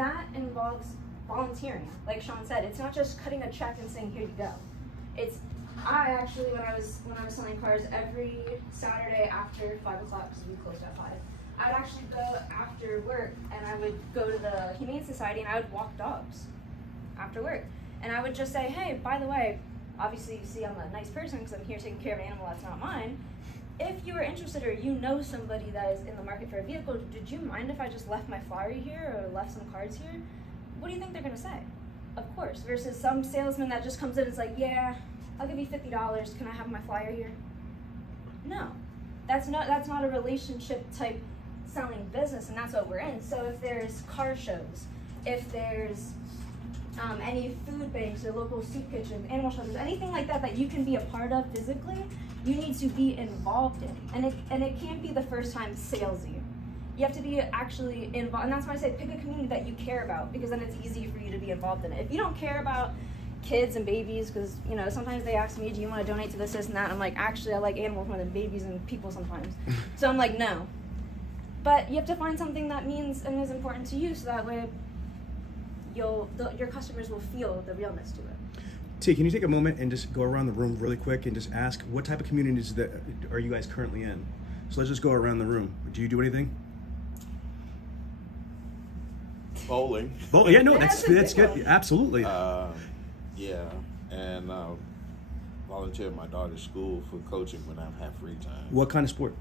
that involves volunteering. Like Sean said, it's not just cutting a check and saying, here you go. I actually, when I was selling cars, every Saturday after 5 o'clock, because we closed at 5, I'd actually go after work and I would go to the Humane Society and I would walk dogs after work. And I would just say, hey, by the way, obviously you see I'm a nice person because I'm here taking care of an animal that's not mine. If you are interested or you know somebody that is in the market for a vehicle, did you mind if I just left my flyer here or left some cards here? What do you think they're going to say? Of course, versus some salesman that just comes in and is like, yeah, I'll give you $50. Can I have my flyer here? No, that's not a relationship type selling business, and that's what we're in. So if there's car shows, if there's any food banks or local soup kitchens, animal shelters, anything like that that you can be a part of physically, you need to be involved in. And it can't be the first time salesy. You have to be actually involved, and that's why I say pick a community that you care about, because then it's easy for you to be involved in it. If you don't care about kids and babies, because sometimes they ask me, do you want to donate to this and that, and I'm like, actually I like animals more than babies and people sometimes. So I'm like, no. But you have to find something that means and is important to you, so that way your customers will feel the realness to it. T, can you take a moment and just go around the room really quick and just ask what type of communities that are you guys currently in? So let's just go around the room. Do you do anything? Bowling. Yeah, no, that's good. Absolutely. Yeah, and volunteer at my daughter's school for coaching when I have free time. What kind of sport?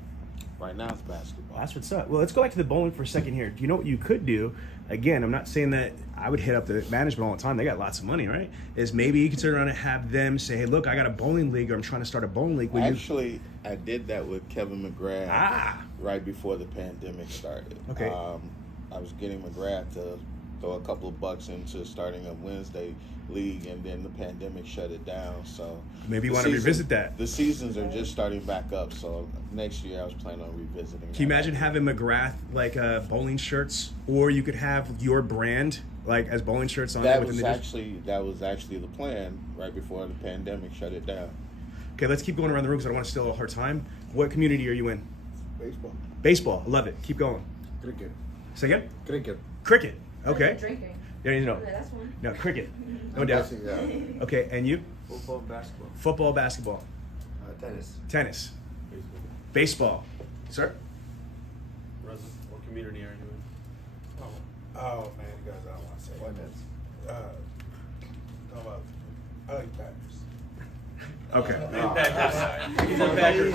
Right now it's basketball. That's what's up. Well, let's go back to the bowling for a second here. Do you know what you could do? Again, I'm not saying that I would hit up the management all the time. They got lots of money, right? Is maybe you can turn around and have them say, hey, look, I got a bowling league, or I'm trying to start a bowling league. Actually, I did that with Kevin McGrath right before the pandemic started. Okay. I was getting McGrath to throw a couple of bucks into starting a Wednesday league, and then the pandemic shut it down. So maybe you want to revisit that. The seasons are just starting back up, so next year I was planning on revisiting. Can you imagine having McGrath like bowling shirts, or you could have your brand like as bowling shirts on that it? That was actually the plan right before the pandemic shut it down. Okay, let's keep going around the room because I don't want to steal all her time. What community are you in? Baseball. Baseball. I love it. Keep going. Cricket. Say again? Cricket. Cricket. Okay. Drinking. Yeah, you know. Okay, that's one. No, cricket. No doubt. Yeah. Okay, and you? Football, basketball. Football, basketball. Tennis. Tennis. Baseball. Baseball. Sir? What community are you in? Oh man, you guys, I don't want to say. What is? I like Packers. Okay. He's a Packers.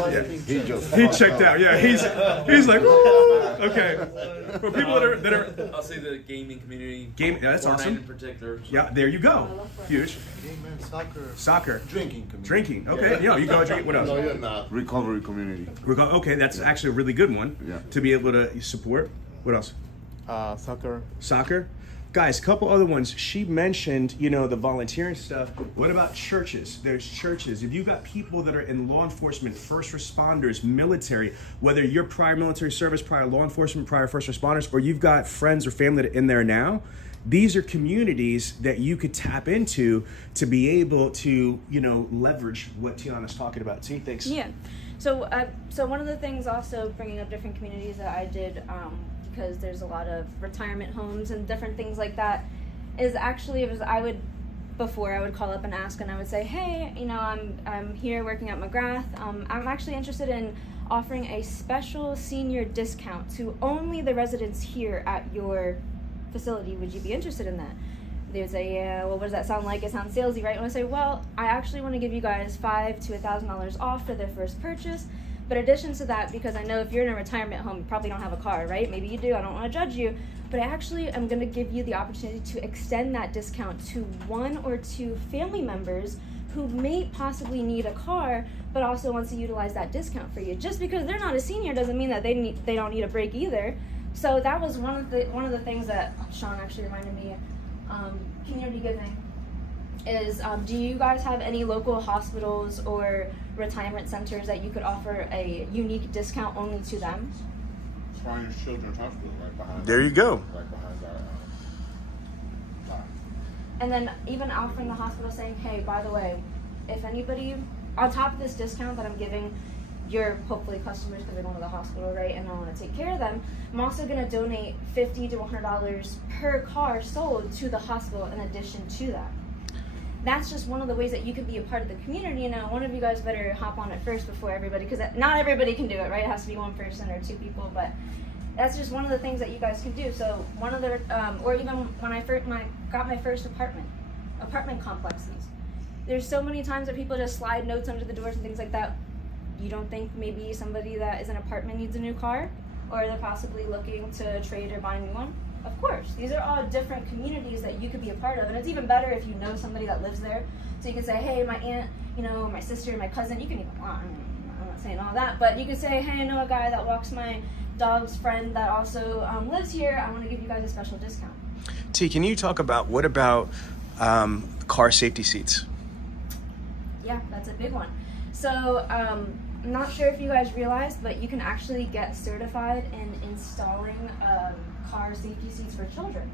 Yeah. He checked out. Yeah, he's like, woo! Okay. For people that are I'll say the gaming community. Yeah, that's Fortnite awesome. in particular. So. Yeah, there you go. Huge. Game, soccer. Soccer. Drinking community. Drinking. Okay. Yeah, you go drink. What else? No, you're not. Recovery community. Okay, that's actually a really good one Yeah. to be able to support. What else? Soccer. Soccer. Guys, a couple other ones. She mentioned, the volunteering stuff. What about churches? There's churches. If you've got people that are in law enforcement, first responders, military, whether you're prior military service, prior law enforcement, prior first responders, or you've got friends or family that are in there now, these are communities that you could tap into to be able to, leverage what Tianna's talking about. T, thanks. Yeah. So one of the things also bringing up different communities that I did, because there's a lot of retirement homes and different things like that, is actually I would call up and ask, and I would say, hey, I'm here working at McGrath. I'm actually interested in offering a special senior discount to only the residents here at your facility. Would you be interested in that? They would say, yeah, well, what does that sound like? It sounds salesy, right? And I say, well, I actually want to give you guys $500 to $1,000 off for their first purchase. But in addition to that, because I know if you're in a retirement home, you probably don't have a car, right? Maybe you do, I don't want to judge you. But I actually am going to give you the opportunity to extend that discount to 1 or 2 family members who may possibly need a car, but also wants to utilize that discount for you. Just because they're not a senior doesn't mean that they don't need a break either. So that was one of the things that Sean actually reminded me. Community giving is, do you guys have any local hospitals or retirement centers that you could offer a unique discount only to them? Shriners Children's Hospital right behind. There you go. Right behind our. And then even offering the hospital saying, hey, by the way, if anybody, on top of this discount that I'm giving, your hopefully customers, because they're going to the hospital, right, and I want to take care of them, I'm also going to donate $50 to $100 per car sold to the hospital in addition to that. That's just one of the ways that you could be a part of the community. Now, one of you guys better hop on it first before everybody, because not everybody can do it, right? It has to be one person or two people, but that's just one of the things that you guys can do. So one of the, or even when I got my first apartment complexes, there's so many times that people just slide notes under the doors and things like that. You don't think maybe somebody that is in an apartment needs a new car, or they're possibly looking to trade or buy a new one? Of course, these are all different communities that you could be a part of, and it's even better if you know somebody that lives there. So you can say, hey, my aunt, my sister, my cousin, you can even, I'm not saying all that, but you can say, hey, I know a guy that walks my dog's friend that also lives here. I want to give you guys a special discount. T, can you talk about, what about car safety seats? Yeah, that's a big one. So I'm not sure if you guys realized, but you can actually get certified in installing car safety seats for children.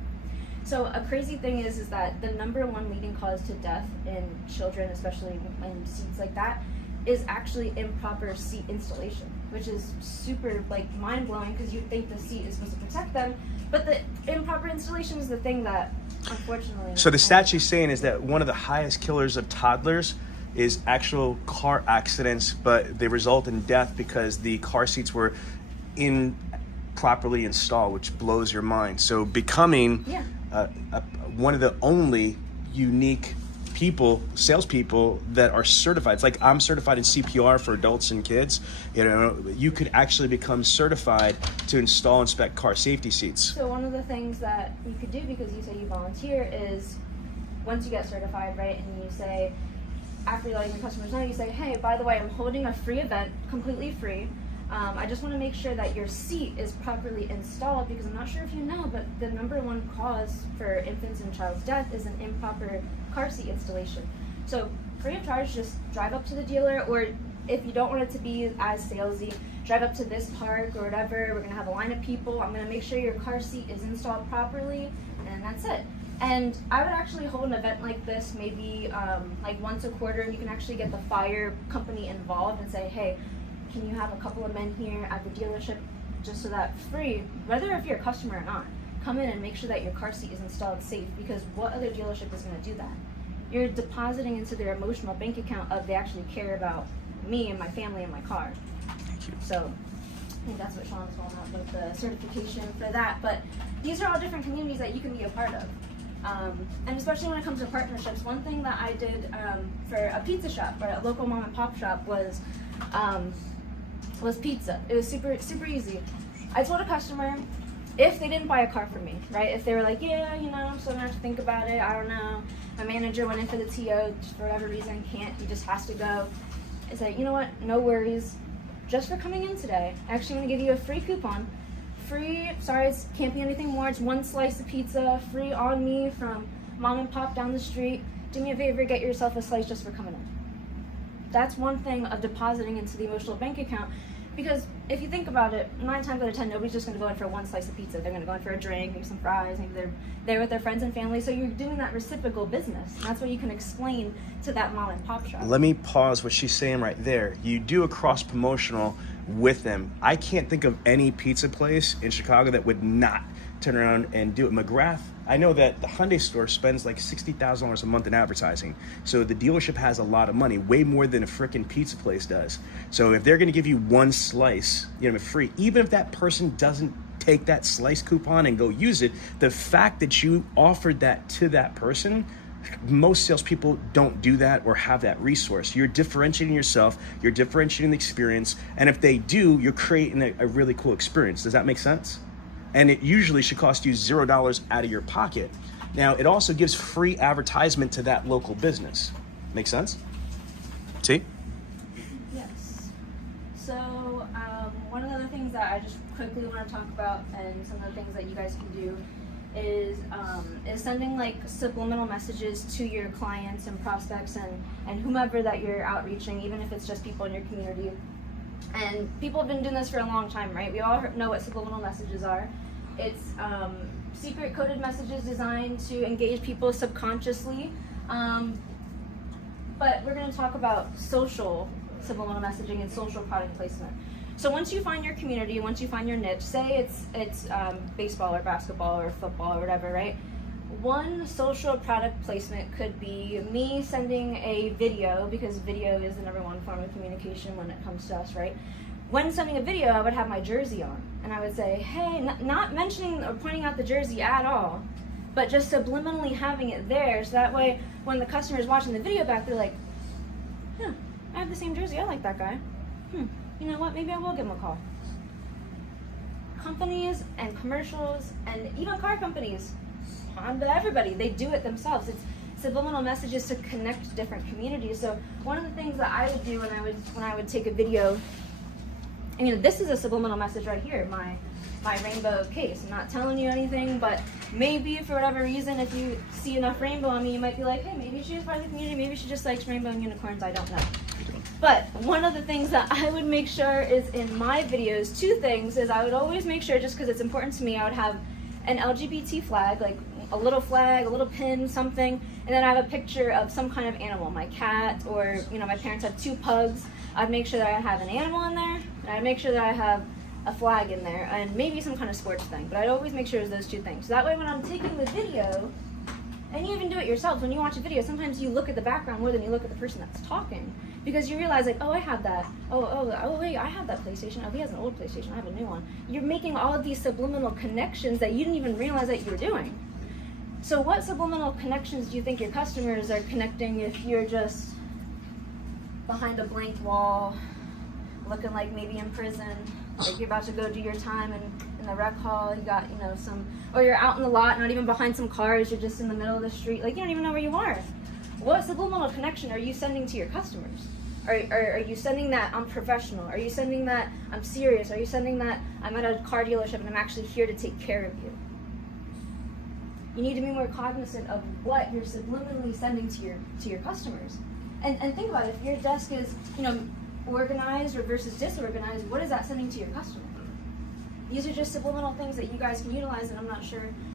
So a crazy thing is that the #1 leading cause to death in children, especially in seats like that, is actually improper seat installation, which is super mind-blowing, because you'd think the seat is supposed to protect them, but the improper installation is the thing that unfortunately. So the stat she's saying is that one of the highest killers of toddlers is actual car accidents, but they result in death because the car seats were improperly installed, which blows your mind. So becoming one of the only unique salespeople that are certified. It's like I'm certified in CPR for adults and kids. You could actually become certified to install, inspect car safety seats. So one of the things that you could do, because you say you volunteer, is once you get certified, right, and you say, after letting your customers know, you say, hey, by the way, I'm holding a free event, completely free. I just want to make sure that your seat is properly installed, because I'm not sure if you know, but the #1 cause for infants and child's death is an improper car seat installation. So free of charge, just drive up to the dealer, or if you don't want it to be as salesy, drive up to this park or whatever. We're going to have a line of people. I'm going to make sure your car seat is installed properly, and that's it. And I would actually hold an event like this maybe once a quarter, and you can actually get the fire company involved and say, hey, can you have a couple of men here at the dealership, just so that free, whether if you're a customer or not, come in and make sure that your car seat is installed safe, because what other dealership is going to do that? You're depositing into their emotional bank account of they actually care about me and my family and my car. Thank you. So I think that's what Sean's going on with the certification for that. But these are all different communities that you can be a part of. And especially when it comes to partnerships, one thing that I did for a pizza shop, or a local mom and pop shop, was pizza. It was super easy. I told a customer, if they didn't buy a car from me, right? If they were like, yeah, I'm still gonna have to think about it, I don't know. My manager went in for the TO, just for whatever reason, can't, he just has to go. I said, you know what, no worries. Just for coming in today, I'm actually gonna give you a free coupon. Free, sorry, it can't be anything more, it's 1 slice of pizza, free on me from mom and pop down the street. Do me a favor, get yourself a slice just for coming in. That's one thing of depositing into the emotional bank account. Because if you think about it, 9 times out of 10, nobody's just going to go in for 1 slice of pizza. They're going to go in for a drink, maybe some fries, maybe they're there with their friends and family. So you're doing that reciprocal business. And that's what you can explain to that mom and pop shop. Let me pause what she's saying right there. You do a cross promotional with them. I can't think of any pizza place in Chicago that would not turn around and do it. McGrath, I know that the Hyundai store spends like $60,000 a month in advertising. So the dealership has a lot of money, way more than a freaking pizza place does. So if they're gonna give you 1 slice, free, even if that person doesn't take that slice coupon and go use it, the fact that you offered that to that person, most salespeople don't do that or have that resource. You're differentiating yourself, you're differentiating the experience, and if they do, you're creating a really cool experience. Does that make sense? And it usually should cost you $0 out of your pocket. Now, it also gives free advertisement to that local business. Make sense? See? Yes. So one of the things that I just quickly want to talk about, and some of the things that you guys can do, is sending like subliminal messages to your clients and prospects and whomever that you're outreaching, even if it's just people in your community. And people have been doing this for a long time, right? We all know what subliminal messages are. It's secret coded messages designed to engage people subconsciously. But we're going to talk about social subliminal messaging and social product placement. So once you find your community, once you find your niche, say it's baseball or basketball or football or whatever, right? One social product placement could be me sending a video, because video is the number one form of communication when it comes to us, right? When sending a video, I would have my jersey on, and I would say, hey, not mentioning or pointing out the jersey at all, but just subliminally having it there, so that way when the customer is watching the video back, they're like, I have the same jersey, I like that guy. You know what, maybe I will give him a call. Companies and commercials and even car companies, Honda, everybody, they do it themselves. It's subliminal messages to connect different communities. So one of the things that I would do when I would take a video, and you know, this is a subliminal message right here, my rainbow case. I'm not telling you anything, but maybe for whatever reason, if you see enough rainbow on me, you might be like, hey, maybe she's part of the community, maybe she just likes rainbow and unicorns, I don't know. But one of the things that I would make sure is in my videos, two things, is I would always make sure, just because it's important to me, I would have an LGBT flag, like a little flag, a little pin, something, and then I have a picture of some kind of animal, my cat, or, you know, my parents have 2 pugs. I'd make sure that I have an animal in there, and I'd make sure that I have a flag in there, and maybe some kind of sports thing, but I'd always make sure it was those 2 things. So that way when I'm taking the video, and you even do it yourself, when you watch a video, sometimes you look at the background more than you look at the person that's talking, because you realize, like, oh, I have that, oh wait, I have that PlayStation, oh, he has an old PlayStation, I have a new one. You're making all of these subliminal connections that you didn't even realize that you were doing. So what subliminal connections do you think your customers are connecting if you're just behind a blank wall, looking like maybe in prison, like you're about to go do your time in the rec hall, you got, you know, or you're out in the lot, not even behind some cars, you're just in the middle of the street, like you don't even know where you are. What subliminal connection are you sending to your customers? Are you sending that I'm professional? Are you sending that I'm serious? Are you sending that I'm at a car dealership and I'm actually here to take care of you? You need to be more cognizant of what you're subliminally sending to your customers. And think about it, if your desk is, you know, organized or versus disorganized, what is that sending to your customer? These are just subliminal things that you guys can utilize, and I'm not sure